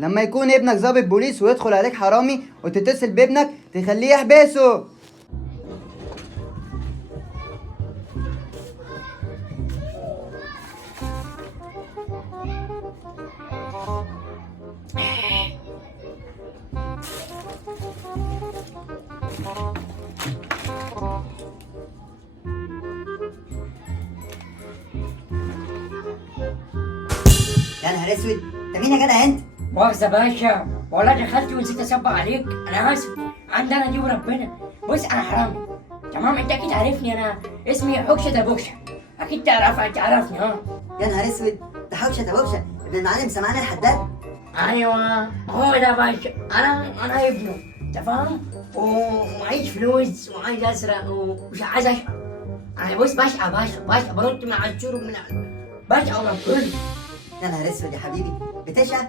لما يكون ابنك ضابط بوليس ويدخل عليك حرامي وتتصل بابنك تخليه يحبسه. يا نهار اسود، انت مين يا جدع انت؟ مؤاخذة باشا، والله دخلت ونسيت اصبق عليك، انا اسف. عندنا دي وربنا. بص انا حرامي، تمام؟ انت اكيد عارفني، انا اسمي حكشة ده بوكشة، اكيد تعرفني ها. يا نهار اسود، ده حوشه تبوشه ابن المعلم سمعنا الحداد. ايوه هو ده باشا، انا ابنه، انت فاهم؟ ومعيش فلوس وعايز اسرق ومش عايز اشقى. انا بص باشا برد من على الشرب من باشا وربنا. يا نهار اسود يا حبيبي، بتشقى؟